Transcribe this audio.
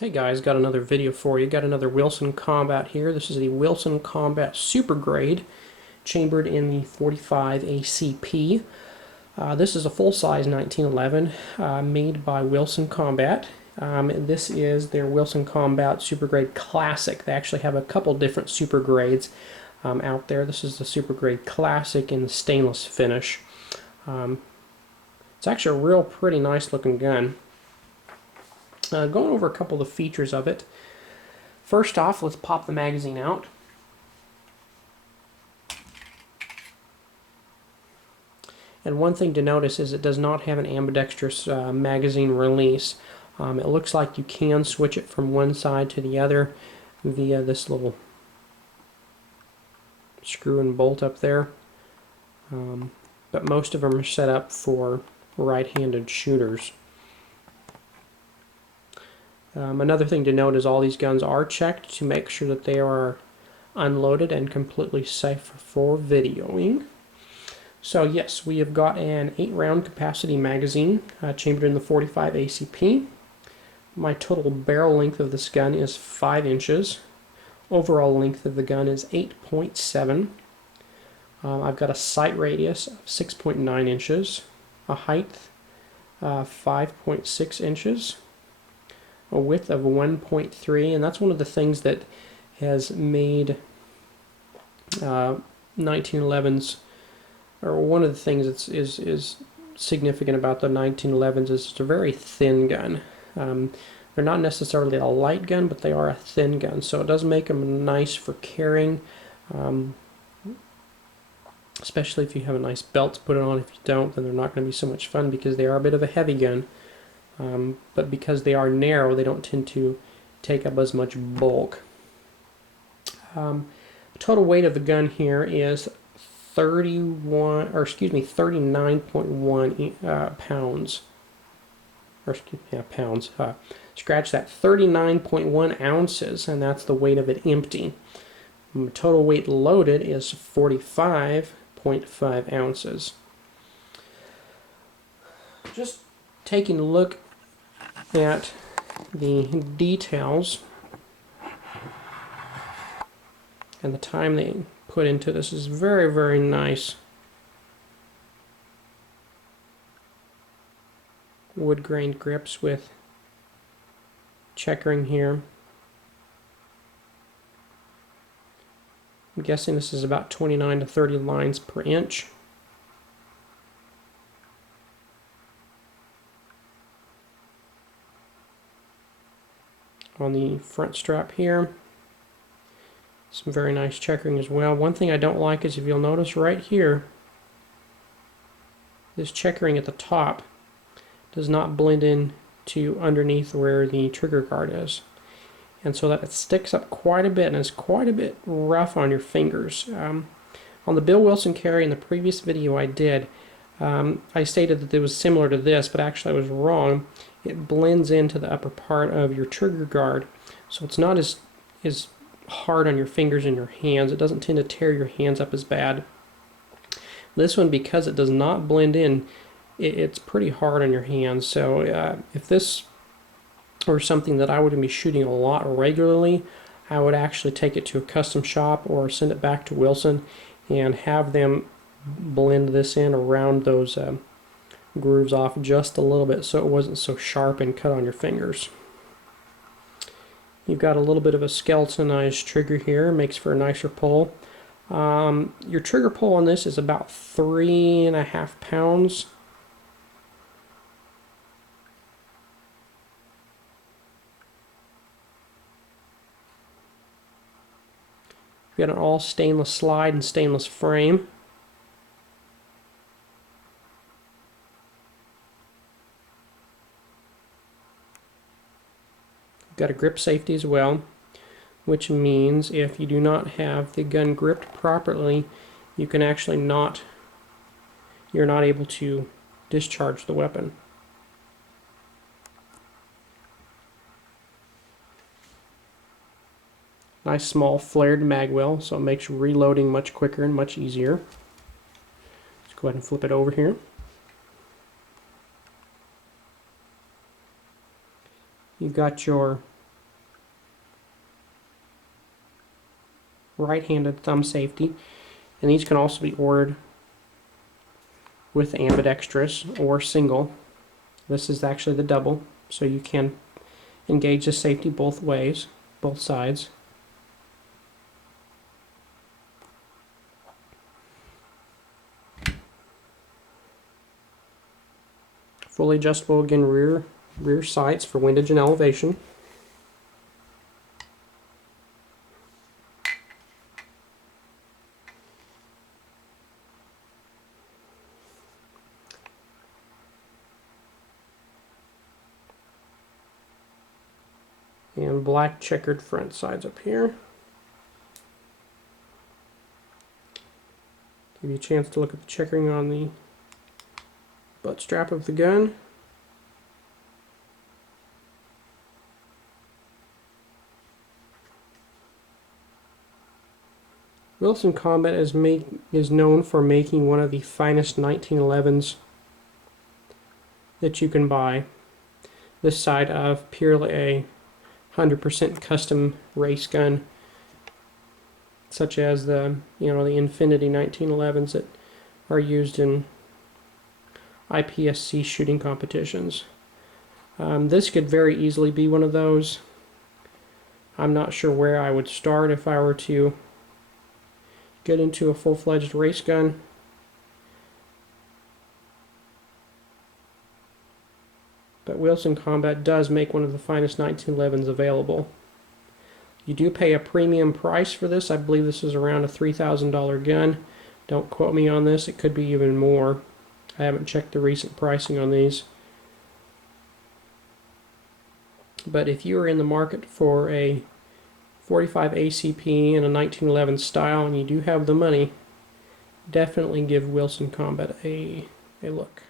Hey guys, got another video for you. Got another Wilson Combat here. This is the Wilson Combat Supergrade, chambered in the 45 ACP. This is a full-size 1911 made by Wilson Combat. This is their Wilson Combat Supergrade Classic. They actually have a couple different Supergrades out there. This is the Supergrade Classic in the stainless finish. It's actually a real pretty nice looking gun. Going over a couple of the features of it. First off, let's pop the magazine out. And one thing to notice is it does not have an ambidextrous magazine release. It looks like you can switch it from one side to the other via this little screw and bolt up there. But most of them are set up for right-handed shooters. Another thing to note is all these guns are checked to make sure that they are unloaded and completely safe for videoing. So yes, we have got an 8-round capacity magazine chambered in the 45 ACP. My total barrel length of this gun is 5 inches. Overall length of the gun is 8.7. I've got a sight radius of 6.9 inches, a height 5.6 inches. A width of 1.3, and that's one of the things that has made 1911s, or one of the things that is significant about the 1911s is it's a very thin gun. They're not necessarily a light gun, but they are a thin gun, so it does make them nice for carrying, especially if you have a nice belt to put it on. If you don't, then they're not going to be so much fun because they are a bit of a heavy gun. But because they are narrow, they don't tend to take up as much bulk. The total weight of the gun here is 39.1 pounds. Pounds. Scratch that, 39.1 ounces, and that's the weight of it empty. Total weight loaded is 45.5 ounces. Just taking a look at the details and the time they put into this is very, very nice. Wood grain grips with checkering here. I'm guessing this is about 29 to 30 lines per inch. On the front strap here, some very nice checkering as well. One thing I don't like is, if you'll notice right here, this checkering at the top does not blend in to underneath where the trigger guard is, and so that it sticks up quite a bit and is quite a bit rough on your fingers. On the Bill Wilson carry in the previous video I did, I stated that it was similar to this, but actually I was wrong. It blends into the upper part of your trigger guard, so it's not as hard on your fingers and your hands. It doesn't tend to tear your hands up as bad. This one, because it does not blend in, it's pretty hard on your hands. So if this were something that I would be shooting a lot regularly, I would actually take it to a custom shop or send it back to Wilson and have them blend this in around those grooves off just a little bit so it wasn't so sharp and cut on your fingers. You've got a little bit of a skeletonized trigger here, makes for a nicer pull. Your trigger pull on this is about 3.5 pounds. You've got an all stainless slide and stainless frame. Got a grip safety as well, which means if you do not have the gun gripped properly, you can actually you're not able to discharge the weapon. Nice small flared mag well, so it makes reloading much quicker and much easier. Let's go ahead and flip it over here. You've got your right-handed thumb safety, and these can also be ordered with ambidextrous or single. This is actually the double, so you can engage the safety both ways, both sides. Fully adjustable, again, rear sights for windage and elevation. And black checkered front sides up here. Give you a chance to look at the checkering on the butt strap of the gun. Wilson Combat is known for making one of the finest 1911s that you can buy. This side of purely a 100% custom race gun, such as the the Infinity 1911s that are used in IPSC shooting competitions. This could very easily be one of those. I'm not sure where I would start if I were to get into a full-fledged race gun. But Wilson Combat does make one of the finest 1911s available. You do pay a premium price for this. I believe this is around a $3,000 gun. Don't quote me on this. It could be even more. I haven't checked the recent pricing on these. But if you are in the market for a 45 ACP and a 1911 style and you do have the money, definitely give Wilson Combat a look.